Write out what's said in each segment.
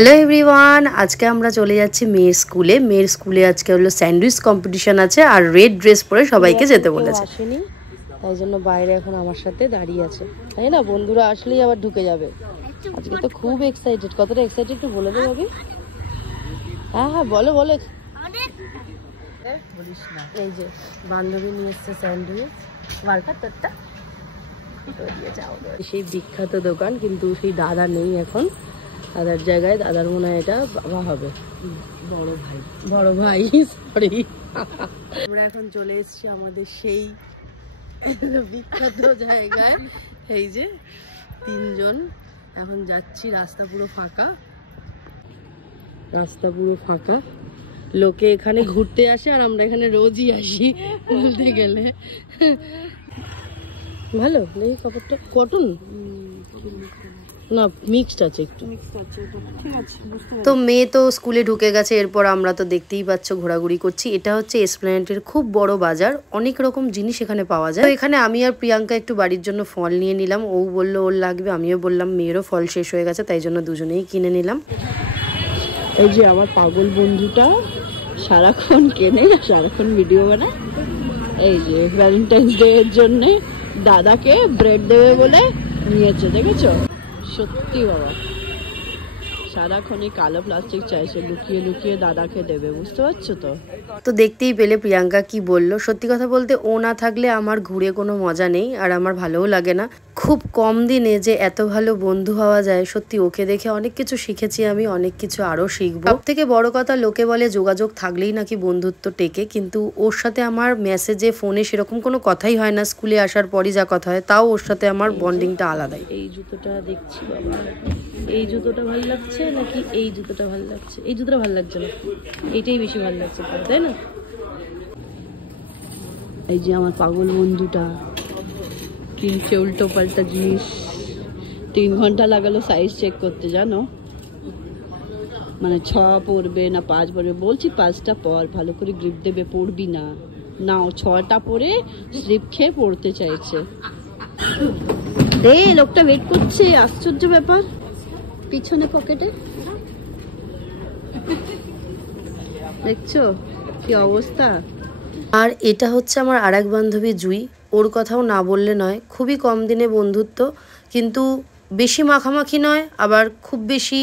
Hello everyone, আজকে আমরা চলে যাচ্ছি মেয়ের স্কুলে আজকে হলো স্যান্ডউইচ কম্পিটিশন আছে আর রেড ড্রেস পরে সবাইকে যেতে বলেছে। আসেনি তাই জন্য বাইরে এখন আমার সাথে দাঁড়িয়ে আছে, তাই না? বন্ধুরা আসলেই আবার ঢুকে যাবে। আজকে তো খুব এক্সাইটেড। কতটা এক্সাইটেড একটু বলে দেবো আগে? হ্যাঁ হ্যাঁ বলো বলো। এই যে বান্ধবী নিয়ে এসছে স্যান্ডউইচ, সেই বিখ্যাত দোকান, কিন্তু সেই দাদা নেই এখন। দাদার জায়গায় দাদার মনে হয় এটা বাবা হবে, বড় ভাই সরি। আমরা এখন চলে এসেছি আমাদের সেই বিখ্যাত জায়গায়। এই যে তিনজন এখন যাচ্ছি, রাস্তা পুরো ফাঁকা। লোকে এখানে ঘুরতে আসে আর আমরা এখানে রোজই আসি বলতে গেলে। ভালো নেই কাপড়টা, কটন না মিক্সড আছে একটু। তো মেয়ে তো স্কুলে ঢুকে গেছে, এরপর আমরা তো দেখতেই পাচ্ছ ঘোরাঘুরি করছি। এটা হচ্ছে এসপ্ল্যানেডের খুব বড় বাজার, অনেক রকম জিনিস এখানে পাওয়া যায়। তো এখানে আমি আর প্রিয়াঙ্কা একটু বাড়ির জন্য ফল নিয়ে নিলাম। ও বললো ওর লাগবে, আমিও বললাম মেয়েরও ফল শেষ হয়ে গেছে, তাই জন্য দুজনেই কিনে নিলাম। এই যে আমার পাগল বন্ধুটা সারাক্ষণ কেনে, সারাক্ষণ ভিডিও বানায়। এই যে ভ্যালেন্টাইন্স ডে এর জন্য দাদাকে ব্রেড দেবে বলে নিয়েছে, দেখেছো? সত্যি বাবা সারাক্ষণই কালো প্লাস্টিক চাইছে, লুকিয়ে লুকিয়ে দাদাকে দেবে, বুঝতে পারছো তো? তো দেখতেই পেলে প্রিয়াঙ্কা কি বললো। সত্যি কথা বলতে ও না থাকলে আমার ঘুরে কোনো মজা নেই, আর আমার ভালোও লাগে না। খুব কম দিনে যে এত ভালো বন্ধু হওয়া যায়, সত্যি ওকে দেখে অনেক কিছু শিখেছি আমি, অনেক কিছু আরও শিখবো। সব থেকে বড় কথা, লোকে বলে যোগাযোগ থাকলেই নাকি বন্ধুত্ব টেকে, কিন্তু ওর সাথে আমার মেসেজে ফোনে সেরকম কোনো কথাই হয় না। স্কুলে আসার পরই যা কথা হয়, তাও ওর সাথে আমার বন্ডিংটা আলাদাই। এই জুতোটা দেখছি বাবা, এই জুতোটা ভালো লাগছে নাকি এই জুতোটা ভালো লাগছে? এই জুতোটা ভালো লাগছে না, এইটাই বেশি ভালো লাগছে, তাই না? এই যে আমার পাগল বন্ধুটা কিনছে উল্টো পাল্টা জিনিস। 3 ঘন্টা লাগালো সাইজ চেক করতে, জানো? মানে 6 পরবে না 5 পরবে। বলছি 5টা পর, ভালো করে গ্রিপ দেবে, পরবি না। না, ও 6টা পরে স্লিপ খেয়ে পড়তে চাইছে। লোকটা ওয়েট করছে, আশ্চর্য ব্যাপার। পিছনে পকেটে দেখছো কি অবস্থা। আর এটা হচ্ছে আমার আরেক বান্ধবী জুই। ওর কথাও না বললে নয়, খুবই কম দিনে বন্ধুত্ব, কিন্তু বেশি মাখামাখি নয়, আবার খুব বেশি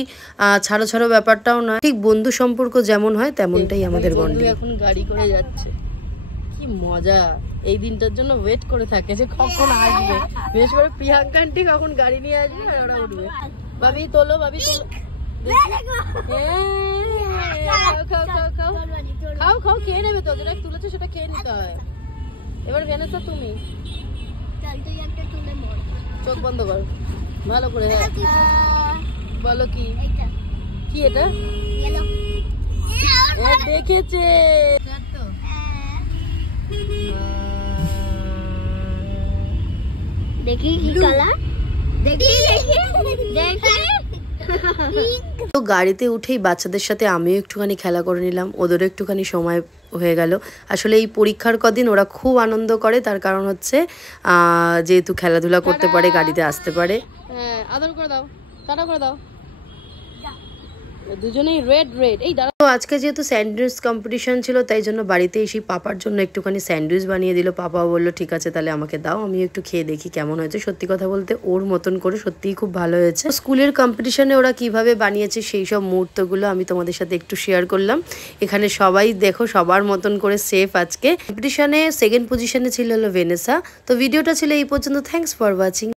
ছাড়ো ব্যাপারটাও নয়। ঠিক বন্ধু সম্পর্ক যেমন হয় তেমনটাই আমাদের বন্ধু। এখন গাড়ি করে যাচ্ছে, কি মজা। এই দিনটার জন্য ওয়েট করে থাকে যে কখন আসবে, বিশেষ করে প্রিয়াঙ্কা আন্টি কখন গাড়ি নিয়ে আসবে আর ওরা উঠবে। ভাবি তোলো, ভাবি তোলো, খাও খাও, খেয়ে নেবে তো, যেটা তুলেছো সেটা খেয়ে নিতে হয়। এবার ভেনেছো তুমি, চোখ বন্ধ করো ভালো করে। বলো কি কি এটা? দেখেছে দেখি কি কালার, দেখি তো গাড়িতে উঠেই বাচ্চাদের সাথে আমিও একটুখানি খেলা করে নিলাম, ওদেরও একটুখানি সময় হয়ে গেল। আসলে এই পরীক্ষার কদিন ওরা খুব আনন্দ করে, তার কারণ হচ্ছে যেহেতু খেলাধুলা করতে পারে, গাড়িতে আসতে পারে। হ্যাঁ, আদর করে দাও, টাটা করে দাও, দুজনেই রেড। এই দাঁড়া। তো আজকে যেহেতু স্যান্ডউইচ কম্পিটিশন ছিল, তাই জন্য বাড়িতে এসে পাপার জন্য একটুখানি স্যান্ডউইচ বানিয়ে দিল। পাপাও বললো ঠিক আছে তাহলে আমাকে দাও, আমি একটু খেয়ে দেখি কেমন হয়েছে। সত্যি কথা বলতে ওর মতন করে সত্যিই খুব ভালো হয়েছে। স্কুলের কম্পিটিশনে ওরা কিভাবে বানিয়েছে সেই সব মুহূর্তগুলো আমি তোমাদের সাথে একটু শেয়ার করলাম। এখানে সবাই দেখো সবার মতন করে সেফ। আজকে কম্পিটিশনে 2nd পজিশনে ছিল হলো ভেনেসা। তো ভিডিওটা ছিল এই পর্যন্ত। Thanks for watching.